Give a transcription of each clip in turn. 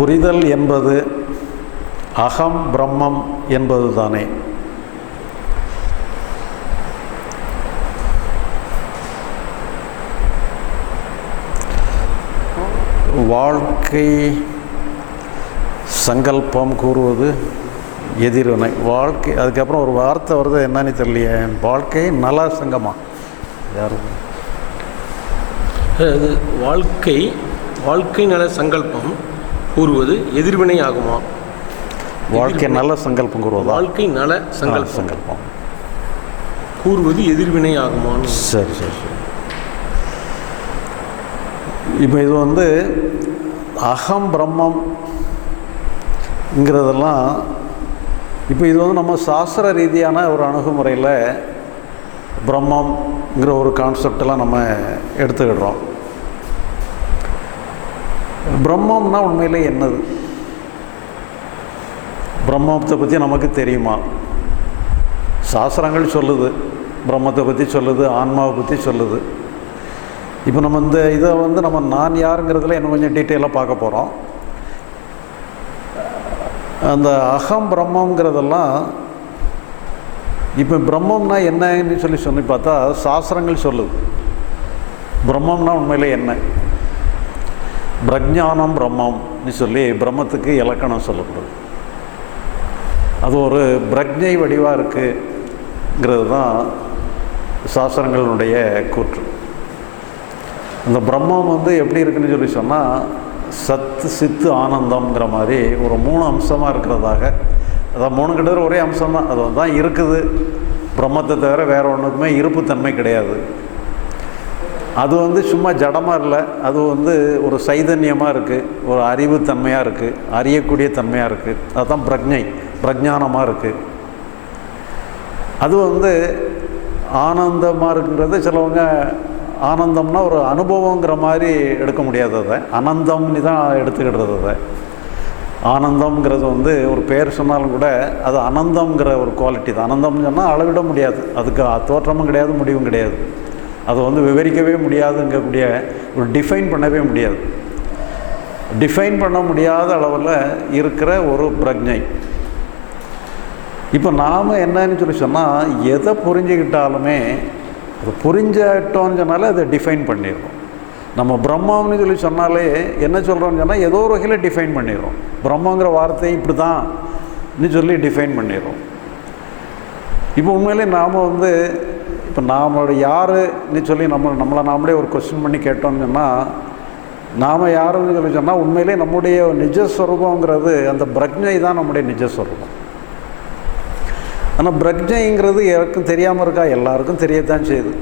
புரிதல் என்பது அகம் பிரம்மம் என்பது தானே வாழ்க்கை சங்கல்பம் கூறுவது எதிர்வினை வாழ்க்கை அதுக்கப்புறம் ஒரு வார்த்தை வருது என்னன்னு தெரியலையே. வாழ்க்கை நல சங்கமா? யாரு? வாழ்க்கை வாழ்க்கை நல சங்கல்பம் கூறுவது எதிர்வினை ஆகுமா? வாழ்க்கை நல்ல சங்கல்பம் கூறுவதா? வாழ்க்கை நல சங்கல்பம். சங்கல்பம். கூறுவது எதிர்வினை ஆகுமான்னு சரி சரி சரி. இப்போ இது வந்து அகம் பிரம்மம்ங்கிறதெல்லாம் இப்போ இது வந்து நம்ம சாஸ்திர ரீதியான ஒரு அணுகுமுறையில் பிரம்மம்ங்கிற ஒரு கான்செப்டெல்லாம் நம்ம எடுத்துக்கிடுறோம். பிரம்மம்னா உண்மையில் என்னது? பிரம்மத்தை பற்றி நமக்கு தெரியுமா? சாஸ்திரங்கள் சொல்லுது. பிரம்மத்தை பற்றி சொல்லுது ஆன்மாவை பற்றி சொல்லுது. இப்போ நம்ம இந்த இதை வந்து நம்ம நான் யாருங்கிறதுல இன்னும் கொஞ்சம் டீட்டெயிலாக பார்க்க போகிறோம் அந்த அகம் பிரம்மங்கிறதெல்லாம் இப்போ பிரம்மம்னா என்னன்னு சொல்லி சொல்லி பார்த்தா சாஸ்திரங்கள் சொல்லுது. பிரம்மம்னா உண்மையில் என்ன? பிரஜானம் பிரம்மம்னு சொல்லி பிரம்மத்துக்கு இலக்கணம் சொல்லப்படுது அது ஒரு பிரஜை வடிவாக இருக்குங்கிறது தான் சாஸ்திரங்களுடைய கூற்று. அந்த பிரம்மம் வந்து எப்படி இருக்குன்னு சொல்லி சொன்னால் சத்து சித்து ஆனந்தம்ங்கிற மாதிரி ஒரு மூணு அம்சமாக இருக்கிறதாக. அதான் மூணு கிட்டத்தட்ட ஒரே அம்சம் தான் அது தான் இருக்குது. பிரம்மத்தை தவிர வேறு ஒன்றுக்குமே இருப்புத்தன்மை கிடையாது. அது வந்து சும்மா ஜடமாக இல்லை. அது வந்து ஒரு சைதன்யமாக இருக்குது ஒரு அறிவுத்தன்மையாக இருக்குது அறியக்கூடிய தன்மையாக இருக்குது அதுதான் பிரஜை. பிரஜானமாக இருக்குது அது வந்து ஆனந்தமாக இருக்குங்கிறது சிலவங்க ஆனந்தம்னா ஒரு அனுபவங்கிற மாதிரி எடுக்க முடியாது அதை. அனந்தம்னு தான் எடுத்துக்கிடுறது அதை. ஆனந்தம்ங்கிறது வந்து ஒரு பேர் சொன்னாலும் கூட அது அனந்தம்ங்கிற ஒரு குவாலிட்டி தான். அனந்தம்னு சொன்னால் அளவிட முடியாது. அதுக்கு தோற்றமும் கிடையாது முடிவும் கிடையாது. அதை வந்து விவரிக்கவே முடியாதுங்கக்கூடிய ஒரு டிஃபைன் பண்ணவே முடியாது. டிஃபைன் பண்ண முடியாத அளவில் இருக்கிற ஒரு பிரஜை. இப்போ நாம் என்னன்னு சொல்லி சொன்னால் எதை புரிஞ்சுக்கிட்டாலுமே அது புரிஞ்சிட்டோம்னு சொன்னாலே அதை டிஃபைன் பண்ணிடுறோம். நம்ம பிரம்மம்னு சொல்லி சொன்னாலே என்ன சொல்கிறோம்னு சொன்னால் ஏதோ ஒரு வகையில் டிஃபைன் பண்ணிடுறோம். பிரம்மங்கிற வார்த்தையும் இப்படி தான் சொல்லி டிஃபைன் பண்ணிடுறோம். இப்போ உண்மையிலே நாம் வந்து இப்போ நாமளோட யாருன்னு சொல்லி நம்ம நம்மளை நாமளே ஒரு கொஸ்டின் பண்ணி கேட்டோம்னு சொன்னால் நாம் யாருன்னு சொல்லி சொன்னால் உண்மையிலே நம்முடைய நிஜஸ்வரூபங்கிறது அந்த பிரக்ஞை தான் நம்முடைய நிஜஸ்வரூபம். ஆனால் பிரக்ஞைங்கிறது யாருக்கும் தெரியாமல் இருக்கா? எல்லாருக்கும் தெரியத்தான் செய்யுது.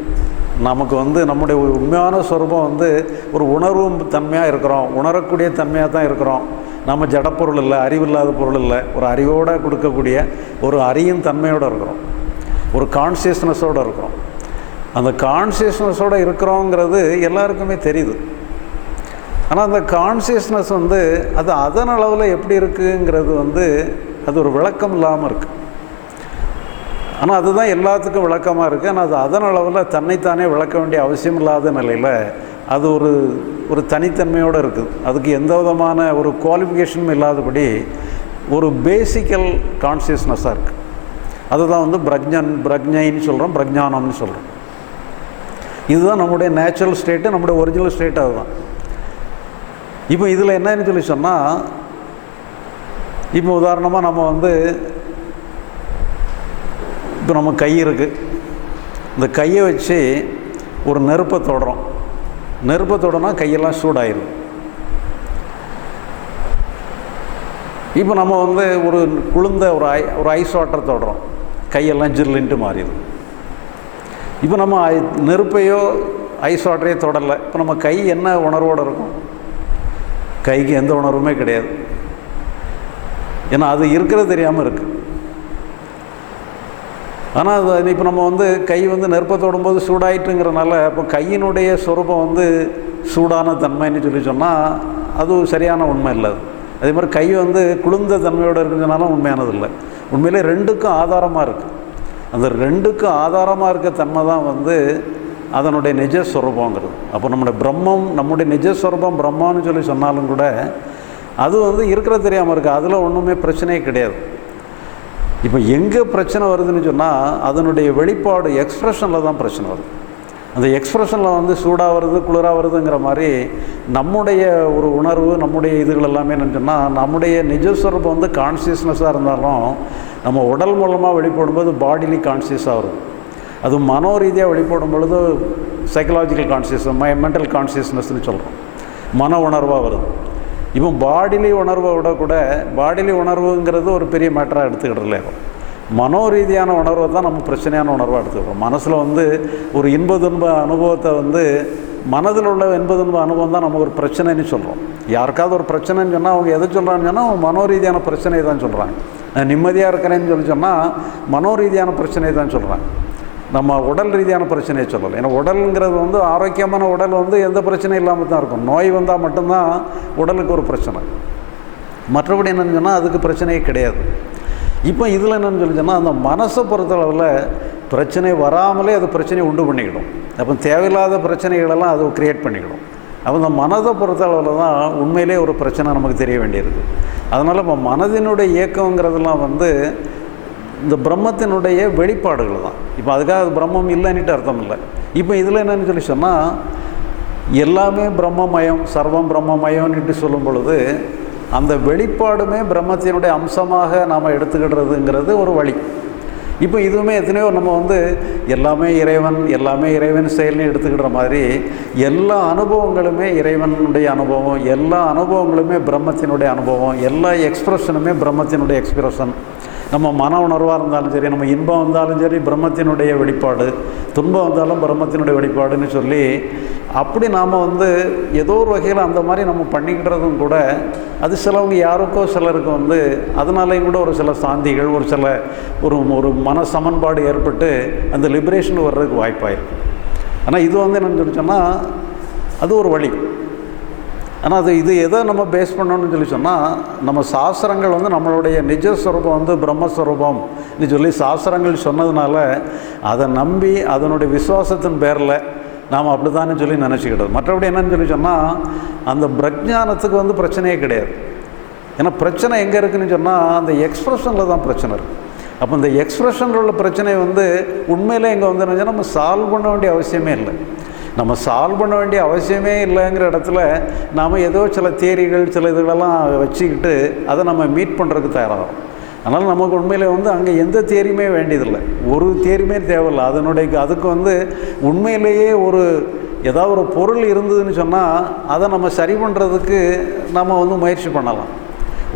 நமக்கு வந்து நம்முடைய உண்மையான ஸ்வரூபம் வந்து ஒரு உணர்வு தன்மையாக இருக்கிறோம். உணரக்கூடிய தன்மையாக தான் இருக்கிறோம். நம்ம ஜடப்பொருள் இல்லை அறிவில்லாத பொருள் இல்லை ஒரு அறிவோடு கொடுக்கக்கூடிய ஒரு அறியும் தன்மையோடு இருக்கிறோம். ஒரு கான்சியஸ்னஸோடு இருக்கிறோம். அந்த கான்சியஸ்னஸோடு இருக்கிறோங்கிறது எல்லாருக்குமே தெரியுது. ஆனால் அந்த கான்சியஸ்னஸ் வந்து அது அதன் அளவில் எப்படி இருக்குங்கிறது வந்து அது ஒரு விளக்கம் இல்லாமல் இருக்குது ஆனால் அதுதான் எல்லாத்துக்கும் விளக்கமாக இருக்குது ஆனால் அது அதன் அளவில் தன்னைத்தானே விளக்க வேண்டிய அவசியம் இல்லாத நிலையில் அது ஒரு ஒரு தனித்தன்மையோடு இருக்குது. அதுக்கு எந்த விதமான ஒரு குவாலிஃபிகேஷனும் இல்லாதபடி ஒரு பேசிக்கல் கான்சியஸ்னஸாக இருக்குது அதுதான் வந்து பிரஜன் பிரஜைன்னு சொல்கிறோம் பிரஜானம்னு சொல்கிறோம் இதுதான் நம்முடைய நேச்சுரல் ஸ்டேட்டு நம்முடைய ஒரிஜினல் ஸ்டேட் அதுதான். இப்போ இதில் என்னன்னு சொல்லி சொன்னால் இப்போ உதாரணமாக நம்ம வந்து இப்போ நம்ம கை இருக்குது இந்த கையை வச்சு ஒரு நெருப்பை தொடுறோம். நெருப்பை தொடனா கையெல்லாம் சூடாயிடும் இப்போ நம்ம வந்து ஒரு குளிர்ந்த ஒரு ஐ ஒரு ஐஸ் வாட்டர் தொடுறோம். கையெல்லாம் ஜில்லுன்ட்டு மாறிடும். இப்போ நம்ம ஐ- நெருப்பையோ ஐஸ் வாட்டரையோ தொடலை. இப்போ நம்ம கை என்ன உணர்வோடு இருக்கும்? கைக்கு எந்த உணர்வுமே கிடையாது. ஏன்னா அது இருக்கிறது தெரியாமல் இருக்குது ஆனால் அது இப்போ நம்ம வந்து கை வந்து நெருப்பை தொடும்போது சூடாயிட்டுங்கிறனால இப்போ கையினுடைய சொரூபம் வந்து சூடான தன்மைன்னு சொல்லி சொன்னால் அது சரியான உண்மை இல்லை. அது அதே மாதிரி கை வந்து குளிர்ந்த தன்மையோடு இருக்கிறதுனால உண்மையானது இல்லை. உண்மையிலே ரெண்டுக்கும் ஆதாரமாக இருக்குது அந்த ரெண்டுக்கும் ஆதாரமாக இருக்க தன்மை தான் வந்து அதனுடைய நிஜஸ்வரூபங்கிறது அப்போ நம்முடைய பிரம்மம் நம்முடைய நிஜஸ்வரூபம் பிரம்மான்னு சொல்லி சொன்னாலும் கூட அது வந்து இருக்கிற தெரியாமல் இருக்குது அதில் ஒன்றுமே பிரச்சனையே கிடையாது. இப்போ எங்கே பிரச்சனை வருதுன்னு சொன்னால் அதனுடைய வெளிப்பாடு எக்ஸ்ப்ரெஷனில் தான் பிரச்சனை வருது. அந்த எக்ஸ்ப்ரெஷனில் வந்து சூடாக வருது குளிராக வருதுங்கிற மாதிரி நம்முடைய ஒரு உணர்வு நம்முடைய இதுகள் எல்லாமே என்னன்னு சொன்னால் நம்முடைய நிஜஸ்வரூபம் வந்து கான்சியஸ்னஸாக இருந்தாலும் நம்ம உடல் மூலமாக வெளிப்படும்போது பாடிலி கான்சியஸாக வரும். அது மனோ ரீதியாக வெளிப்படும் பொழுது சைக்கலாஜிக்கல் கான்சியஸ் மை மென்டல் கான்சியஸ்னஸ்னு சொல்கிறோம் மன உணர்வாக வருது. இப்போ பாடிலி உணர்வை விட கூட பாடிலி உணர்வுங்கிறது ஒரு பெரிய மேட்டராக எடுத்துக்கிட்டு இல்லையா மனோரீதியான உணர்வை தான் நம்ம பிரச்சனையான உணர்வாக எடுத்துக்கிறோம். மனசில் வந்து ஒரு இன்ப துன்ப அனுபவத்தை வந்து மனதில் உள்ள இன்ப துன்ப அனுபவம் தான் நம்ம ஒரு பிரச்சனைன்னு சொல்கிறோம் யாருக்காவது ஒரு பிரச்சனைன்னு சொன்னால் அவங்க எதை சொல்கிறாங்கன்னு சொன்னால் அவங்க மனோரீதியான பிரச்சனை பிரச்சனையை தான் சொல்கிறாங்க நான் நிம்மதியாக இருக்கிறேன்னு சொல்லி சொன்னால் மனோரீதியான பிரச்சனை பிரச்சனையை தான் சொல்கிறாங்க நம்ம உடல் ரீதியான பிரச்சனையை சொல்லலாம் ஏன்னா உடலுங்கிறது வந்து ஆரோக்கியமான உடல் வந்து எந்த பிரச்சனையும் இல்லாமல் தான் இருக்கும். நோய் வந்தால் மட்டும்தான் உடலுக்கு ஒரு பிரச்சனை. மற்றபடி என்னன்னு சொன்னால் அதுக்கு பிரச்சனையே கிடையாது. இப்போ இதில் என்னென்னு சொல்லி சொன்னால் அந்த மனசை பொறுத்தளவில் பிரச்சனை வராமலே அது பிரச்சனையை உண்டு பண்ணிக்கிடும். அப்போ தேவையில்லாத பிரச்சனைகளெல்லாம் அது க்ரியேட் பண்ணிக்கிடும். அப்போ இந்த மனதை பொறுத்தளவில் தான் உண்மையிலே ஒரு பிரச்சனை நமக்கு தெரிய வேண்டியிருக்கு. அதனால் இப்போ மனதினுடைய இயக்கங்கிறதெல்லாம் வந்து இந்த பிரம்மத்தினுடைய வெளிப்பாடுகள் தான். இப்போ அதுக்காக அது பிரம்மம் இல்லைன்னுட்டு அர்த்தம் இல்லை. இப்போ இதில் என்னன்னு சொல்லி சொன்னால் எல்லாமே பிரம்மமயம் சர்வம் பிரம்மமயம்னுட்டு சொல்லும் பொழுது அந்த வெளிப்பாடுமே பிரம்மத்தினுடைய அம்சமாக நாம் எடுத்துக்கிடுறதுங்கிறது ஒரு வழி. இப்போ இதுவுமே எத்தனையோ நம்ம வந்து எல்லாமே இறைவன் எல்லாமே இறைவன் செயல்னு எடுத்துக்கிற மாதிரி எல்லா அனுபவங்களுமே இறைவனுடைய அனுபவம் எல்லா அனுபவங்களுமே பிரம்மத்தினுடைய அனுபவம் எல்லா எக்ஸ்பிரஷனுமே பிரம்மத்தினுடைய எக்ஸ்பிரஷன் நம்ம மன உணர்வாக இருந்தாலும் சரி நம்ம இன்பம் வந்தாலும் சரி பிரம்மத்தினுடைய வெளிப்பாடு துன்பம் வந்தாலும் பிரம்மத்தினுடைய வெளிப்பாடுன்னு சொல்லி அப்படி நாம் வந்து ஏதோ ஒரு வகையில் அந்த மாதிரி நம்ம பண்ணிக்கிட்டதும் கூட அது சிலவங்க யாருக்கோ சிலருக்கு வந்து அதனாலேயும் கூட ஒரு சில சாந்திகள் ஒரு சில ஒரு ஒரு மன சமன்பாடு ஏற்பட்டு அந்த லிபரேஷன் வர்றதுக்கு வாய்ப்பாயிருக்கு. ஆனால் இது வந்து என்னென்னு சொல்லி சொன்னால் அது ஒரு வழி. ஆனால் அது இது எதை நம்ம பேஸ் பண்ணணும்னு சொல்லி சொன்னால் நம்ம சாஸ்திரங்கள் வந்து நம்மளுடைய நிஜஸ்வரூபம் வந்து பிரம்மஸ்வரூபம்னு சொல்லி சாஸ்திரங்கள் சொன்னதுனால அதை நம்பி அதனுடைய விசுவாசத்தின் பேரில் நாம் அப்படி தானே சொல்லி நினச்சிக்கிட்டது மற்றபடி என்னன்னு சொல்லி சொன்னால் அந்த பிரஜானத்துக்கு வந்து பிரச்சனையே கிடையாது. ஏன்னா பிரச்சனை எங்கே இருக்குதுன்னு சொன்னால் அந்த எக்ஸ்ப்ரெஷனில் தான் பிரச்சனை இருக்குது அப்போ இந்த எக்ஸ்ப்ரெஷனில் உள்ள பிரச்சனை வந்து உண்மையிலே இங்கே வந்து என்ன நம்ம சால்வ் பண்ண வேண்டிய அவசியமே இல்லை. நம்ம சால்வ் பண்ண வேண்டிய அவசியமே இல்லைங்கிற இடத்துல நாம் ஏதோ சில தேரிகள் சில இதுகளெல்லாம் வச்சுக்கிட்டு அதை நம்ம மீட் பண்ணுறதுக்கு தயாராகும் அதனால் நமக்கு உண்மையில் வந்து அங்கே எந்த தேரியுமே வேண்டியதில்லை. ஒரு தேரியுமே தேவையில்லை. அதனுடைய அதுக்கு வந்து உண்மையிலேயே ஒரு ஏதாவது ஒரு பொருள் இருந்ததுன்னு சொன்னால் அதை நம்ம சரி பண்ணுறதுக்கு நம்ம வந்து முயற்சி பண்ணலாம்.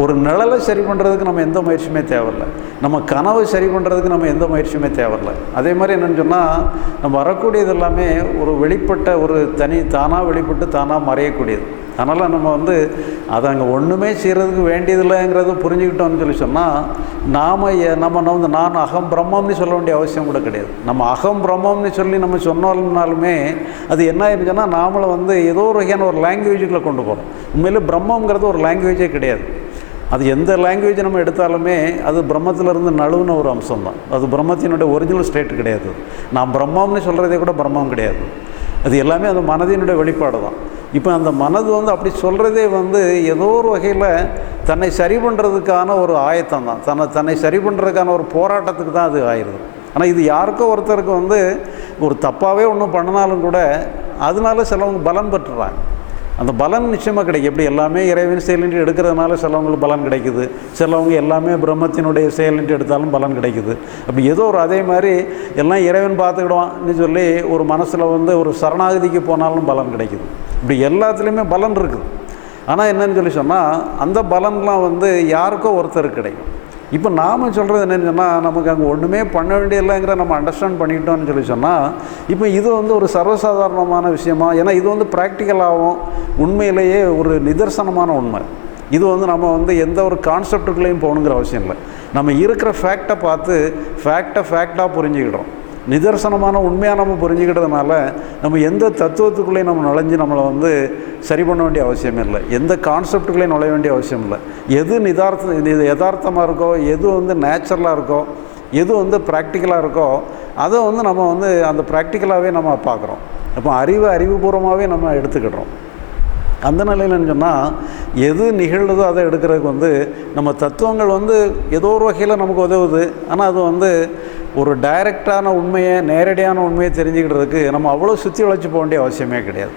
ஒரு நிழலை சரி பண்ணுறதுக்கு நம்ம எந்த முயற்சியுமே தேவையில்லை. நம்ம கனவை சரி பண்ணுறதுக்கு நம்ம எந்த முயற்சியுமே தேவையில்லை. அதே மாதிரி என்னென்னு சொன்னால் நம்ம வரக்கூடியது எல்லாமே ஒரு வெளிப்பட்ட ஒரு தனி தானாக வெளிப்பட்டு தானாக மறையக்கூடியது. அதனால் நம்ம வந்து அதை அங்கே ஒன்றுமே செய்கிறதுக்கு வேண்டியதில்லைங்கிறத புரிஞ்சுக்கிட்டோம்னு சொல்லி சொன்னால் நாம் நம்ம வந்து நான் அகம் பிரம்மம்னு சொல்ல வேண்டிய அவசியம் கூட கிடையாது. நம்ம அகம் பிரம்மம்னு சொல்லி நம்ம சொன்னாலுமே அது என்ன ஆயிருச்சுன்னா நாமளை வந்து ஏதோ ஒரு வகையான ஒரு லாங்குவேஜுக்குள்ளே கொண்டு போகிறோம் உண்மையிலே பிரம்மங்கிறது ஒரு லாங்குவேஜே கிடையாது. அது எந்த லாங்குவேஜ் நம்ம எடுத்தாலுமே அது பிரம்மத்திலிருந்து நழுவுன ஒரு அம்சம் தான் அது பிரம்மத்தினுடைய ஒரிஜினல் ஸ்டேட் கிடையாது. நான் பிரம்மம்னு சொல்கிறதே கூட பிரம்மம் கிடையாது. அது எல்லாமே அந்த மனதினுடைய வெளிப்பாடு தான் இப்போ அந்த மனது வந்து அப்படி சொல்கிறதே வந்து ஏதோ ஒரு வகையில் தன்னை சரி பண்ணுறதுக்கான ஒரு ஆயத்தம் தான் தன்னை தன்னை சரி பண்ணுறதுக்கான ஒரு போராட்டத்துக்கு தான் அது ஆயிடுது. ஆனால் இது யாருக்கோ ஒருத்தருக்கு வந்து ஒரு தப்பாகவே ஒன்றும் பண்ணினாலும் கூட அதனால சிலவங்க பலன் பெற்றுறாங்க. அந்த பலன் நிச்சயமாக கிடைக்கும். எப்படி எல்லாமே இறைவன் செயலின்றி எடுக்கிறதுனால சிலவங்களுக்கு பலன் கிடைக்குது. சிலவங்க எல்லாமே பிரம்மத்தினுடைய செயலின்றி எடுத்தாலும் பலன் கிடைக்குது. அப்படி ஏதோ ஒரு அதே மாதிரி எல்லாம் இறைவன் பார்த்துக்கிடுவான்னு சொல்லி ஒரு மனசில் வந்து ஒரு சரணாகதிக்கு போனாலும் பலன் கிடைக்குது. இப்படி எல்லாத்துலேயுமே பலன் இருக்குது. ஆனால் என்னன்னு சொல்லி சொன்னால் அந்த பலன்லாம் வந்து யாருக்கோ ஒருத்தருக்கு கிடைக்கும். இப்போ நாம் சொல்கிறது என்னென்னு சொன்னால் நமக்கு அங்கே ஒன்றுமே பண்ண வேண்டியதில்லைங்கிற நம்ம அண்டர்ஸ்டாண்ட் பண்ணிட்டோம்னு சொல்லி சொன்னால் இப்போ இது வந்து ஒரு சர்வசாதாரணமான விஷயமா? ஏன்னா இது வந்து ப்ராக்டிக்கலாகவும் உண்மையிலேயே ஒரு நிதர்சனமான உண்மை. இது வந்து நம்ம வந்து எந்த ஒரு கான்செப்டுக்குள்ளேயும் போகணுங்கிற அவசியம் இல்லை. நம்ம இருக்கிற ஃபேக்டை பார்த்து ஃபேக்டை ஃபேக்டாக புரிஞ்சுக்கிட்டோம் நிதர்சனமான உண்மையாக நம்ம புரிஞ்சுக்கிட்டதுனால நம்ம எந்த தத்துவத்துக்குள்ளேயும் நம்ம நுழைஞ்சு நம்மளை வந்து சரி பண்ண வேண்டிய அவசியம் இல்லை. எந்த கான்செப்டுக்குள்ளேயும் நுழைய வேண்டிய அவசியம் இல்லை. எது நிதார்த்த இது யதார்த்தமாக இருக்கோ எது வந்து நேச்சுரலாக இருக்கோ எது வந்து ப்ராக்டிக்கலாக இருக்கோ அதை வந்து நம்ம வந்து அந்த ப்ராக்டிக்கலாகவே நம்ம பார்க்குறோம். அப்போ அறிவு அறிவுபூர்வமாகவே நம்ம எடுத்துக்கிடுறோம். அந்த நிலையிலன்னு சொன்னால் எது நிகழ்ந்ததோ அதை எடுக்கிறதுக்கு வந்து நம்ம தத்துவங்கள் வந்து ஏதோ ஒரு வகையில் நமக்கு உதவுது. ஆனால் அது வந்து ஒரு டைரெக்டான உண்மையை நேரடியான உண்மையை தெரிஞ்சுக்கிட்டதுக்கு நம்ம அவ்வளோ சுற்றி வளைச்சி போக வேண்டிய அவசியமே கிடையாது.